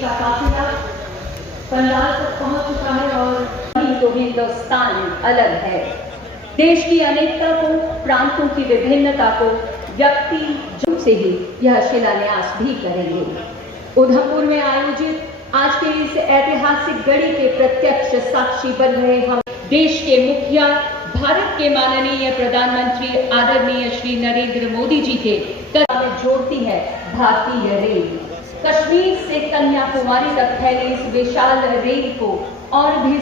का काफिला पंडाल तक पहुंच चुका है और तो हिंदुस्तान अलग है। देश की अनेकता को, प्रांतों की विभिन्नता को व्यक्ति रूप से ही यह शिलान्यास भी करेंगे। उधमपुर में आयोजित आज के इस ऐतिहासिक घड़ी के प्रत्यक्ष साक्षी बन रहे हम देश के मुखिया, भारत के माननीय प्रधानमंत्री आदरणीय श्री नरेंद्र मोदी जी के कदम में जोड़ती है भारतीय रेल। कश्मीर से कन्याकुमारी तक फैले इस विशाल रेल को और भी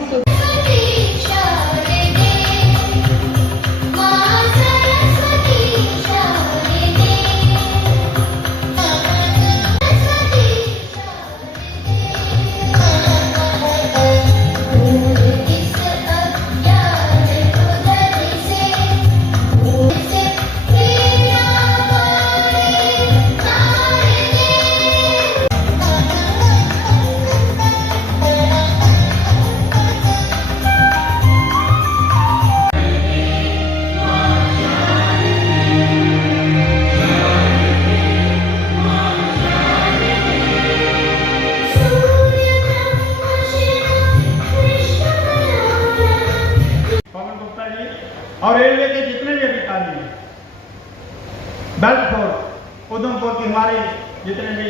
और रेलवे के जितने भी अधिकारी हैं, बेल्ट फोर्स, उधमपुर के हमारे जितने भी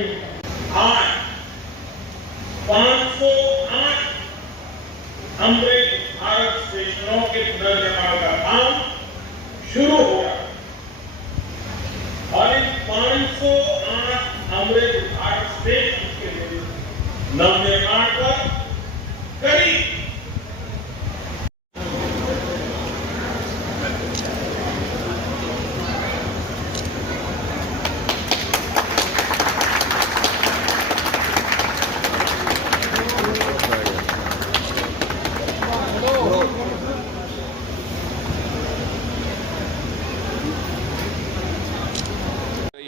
508 अमृत भारत स्टेशनों के पुनर्निर्माण का काम शुरू हो रहा है और इन 508 अमृत भारत स्टेशन के नवनिर्माण पर करीब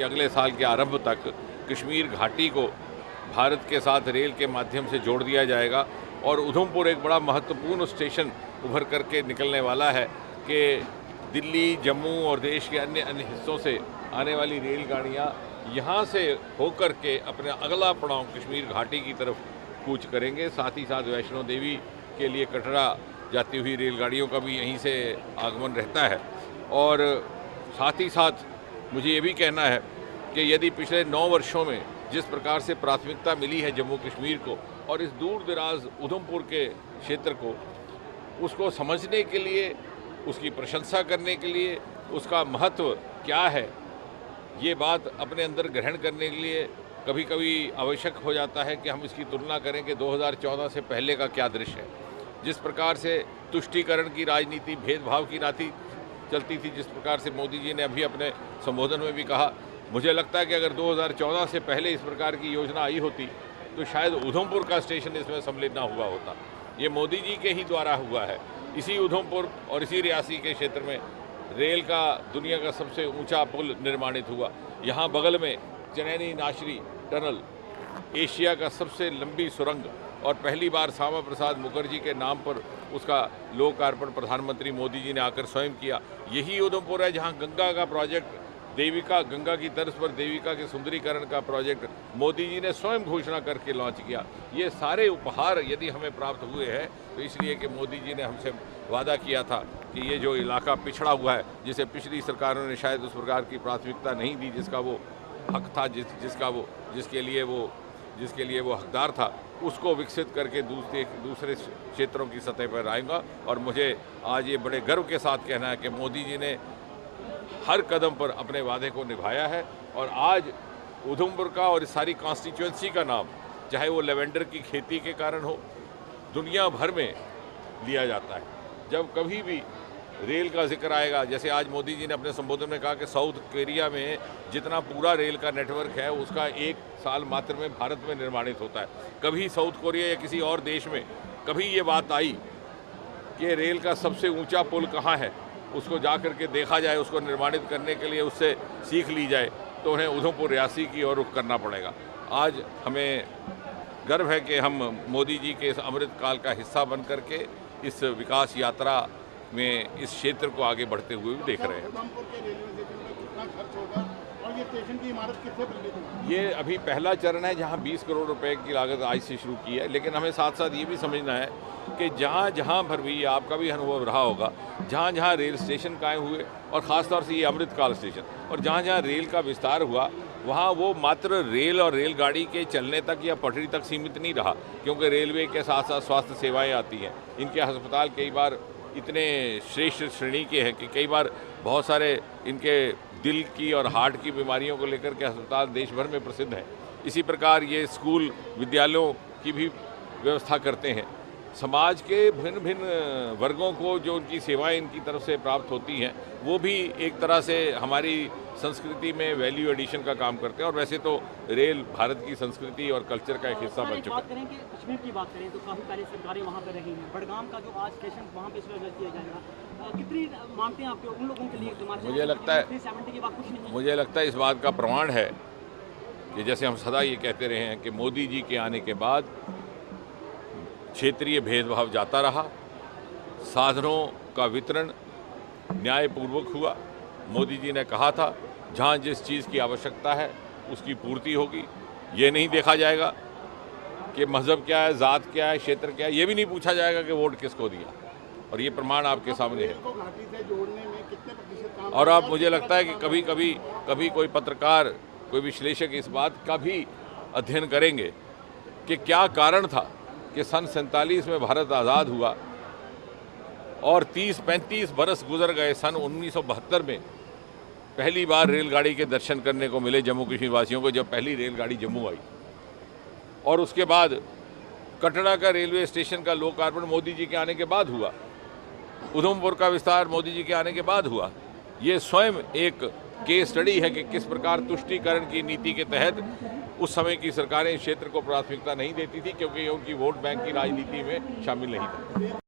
अगले साल के आरंभ तक कश्मीर घाटी को भारत के साथ रेल के माध्यम से जोड़ दिया जाएगा और उधमपुर एक बड़ा महत्वपूर्ण स्टेशन उभर करके निकलने वाला है कि दिल्ली, जम्मू और देश के अन्य अन्य हिस्सों से आने वाली रेलगाड़ियां यहां से होकर के अपना अगला पड़ाव कश्मीर घाटी की तरफ कूच करेंगे। साथ ही साथ वैष्णो देवी के लिए कटरा जाती हुई रेलगाड़ियों का भी यहीं से आगमन रहता है। और साथ ही साथ मुझे ये भी कहना है कि यदि पिछले 9 वर्षों में जिस प्रकार से प्राथमिकता मिली है जम्मू कश्मीर को और इस दूर दराज उधमपुर के क्षेत्र को, उसको समझने के लिए, उसकी प्रशंसा करने के लिए, उसका महत्व क्या है, ये बात अपने अंदर ग्रहण करने के लिए कभी कभी आवश्यक हो जाता है कि हम इसकी तुलना करें कि 2014 से पहले का क्या दृश्य है। जिस प्रकार से तुष्टीकरण की राजनीति, भेदभाव की राजनीति चलती थी, जिस प्रकार से मोदी जी ने अभी अपने संबोधन में भी कहा, मुझे लगता है कि अगर 2014 से पहले इस प्रकार की योजना आई होती तो शायद उधमपुर का स्टेशन इसमें सम्मिलित ना हुआ होता। ये मोदी जी के ही द्वारा हुआ है। इसी उधमपुर और इसी रियासी के क्षेत्र में रेल का दुनिया का सबसे ऊंचा पुल निर्माणित हुआ। यहाँ बगल में चनैनी नाशरी टनल, एशिया का सबसे लंबी सुरंग, और पहली बार श्यामा प्रसाद मुखर्जी के नाम पर उसका लोकार्पण प्रधानमंत्री मोदी जी ने आकर स्वयं किया। यही उधमपुर है जहाँ गंगा का प्रोजेक्ट, देविका, गंगा की तर्ज पर देविका के सुंदरीकरण का प्रोजेक्ट मोदी जी ने स्वयं घोषणा करके लॉन्च किया। ये सारे उपहार यदि हमें प्राप्त हुए हैं तो इसलिए कि मोदी जी ने हमसे वादा किया था कि ये जो इलाका पिछड़ा हुआ है, जिसे पिछली सरकारों ने शायद उस प्रकार की प्राथमिकता नहीं दी जिसका वो हक था, जिसके लिए वो हकदार था, उसको विकसित करके दूसरे क्षेत्रों की सतह पर आएगा। और मुझे आज ये बड़े गर्व के साथ कहना है कि मोदी जी ने हर कदम पर अपने वादे को निभाया है। और आज उधमपुर का और इस सारी कॉन्स्टिट्यूंसी का नाम, चाहे वो लेवेंडर की खेती के कारण हो, दुनिया भर में लिया जाता है। जब कभी भी रेल का जिक्र आएगा, जैसे आज मोदी जी ने अपने संबोधन में कहा कि साउथ कोरिया में जितना पूरा रेल का नेटवर्क है उसका 1 साल मात्र में भारत में निर्माणित होता है। कभी साउथ कोरिया या किसी और देश में कभी ये बात आई कि रेल का सबसे ऊंचा पुल कहाँ है, उसको जा कर के देखा जाए, उसको निर्माणित करने के लिए उससे सीख ली जाए, तो उन्हें उधमपुर रियासी की ओर रुख करना पड़ेगा। आज हमें गर्व है कि हम मोदी जी के इस अमृत काल का हिस्सा बन कर के इस विकास यात्रा में इस क्षेत्र को आगे बढ़ते हुए भी देख रहे हैं। ये स्टेशन की इमारत कितने प्रचलित होगी? ये अभी पहला चरण है जहां 20 करोड़ रुपए की लागत आज से शुरू की है, लेकिन हमें साथ साथ ये भी समझना है कि जहां जहां पर भी आपका भी अनुभव रहा होगा, जहां जहां रेल स्टेशन कायम हुए और ख़ासतौर से ये अमृतकाल स्टेशन, और जहां जहां रेल का विस्तार हुआ वहाँ वो मात्र रेल और रेलगाड़ी के चलने तक या पटरी तक सीमित नहीं रहा, क्योंकि रेलवे के साथ साथ स्वास्थ्य सेवाएँ आती हैं। इनके अस्पताल कई बार इतने श्रेष्ठ श्रेणी के हैं कि कई बार बहुत सारे इनके दिल की और हार्ट की बीमारियों को लेकर के अस्पताल देश भर में प्रसिद्ध हैं। इसी प्रकार ये स्कूल विद्यालयों की भी व्यवस्था करते हैं। समाज के भिन्न भिन्न वर्गों को जो उनकी सेवाएं इनकी तरफ से प्राप्त होती हैं वो भी एक तरह से हमारी संस्कृति में वैल्यू एडिशन का काम करते हैं। और वैसे तो रेल भारत की संस्कृति और कल्चर का एक हिस्सा बन चुका है। बात करें कि कश्मीर की बात करें तो काफ़ी पहले सरकारें वहाँ पर रही हैं। बडगाम का जो आज स्टेशन वहाँ पे किया जाएगा, कितनी मानते हैं आपके उन लोगों के लिए? मुझे लगता है 370 की बात कुछ नहीं। मुझे लगता है इस बात का प्रमाण है कि जैसे हम सदा ये कहते रहे हैं कि मोदी जी के आने के बाद क्षेत्रीय भेदभाव जाता रहा, साधनों का वितरण न्यायपूर्वक हुआ। मोदी जी ने कहा था जहाँ जिस चीज़ की आवश्यकता है उसकी पूर्ति होगी। ये नहीं देखा जाएगा कि मज़हब क्या है, ज़ात क्या है, क्षेत्र क्या है, ये भी नहीं पूछा जाएगा कि वोट किसको दिया, और ये प्रमाण आपके सामने है। घाटी से जोड़ने में कितने प्रतिशत काम और अब मुझे लगता है कि कभी कोई पत्रकार, कोई विश्लेषक इस बात का भी अध्ययन करेंगे कि क्या कारण था कि सन 47 में भारत आज़ाद हुआ और 30-35 बरस गुजर गए। सन 1972 में पहली बार रेलगाड़ी के दर्शन करने को मिले जम्मू कश्मीर वासियों को, जब पहली रेलगाड़ी जम्मू आई। और उसके बाद कटरा का रेलवे स्टेशन का लोकार्पण मोदी जी के आने के बाद हुआ। उधमपुर का विस्तार मोदी जी के आने के बाद हुआ। ये स्वयं एक केस स्टडी है कि किस प्रकार तुष्टीकरण की नीति के तहत उस समय की सरकारें इस क्षेत्र को प्राथमिकता नहीं देती थी, क्योंकि ये उनकी वोट बैंक की राजनीति में शामिल नहीं थी।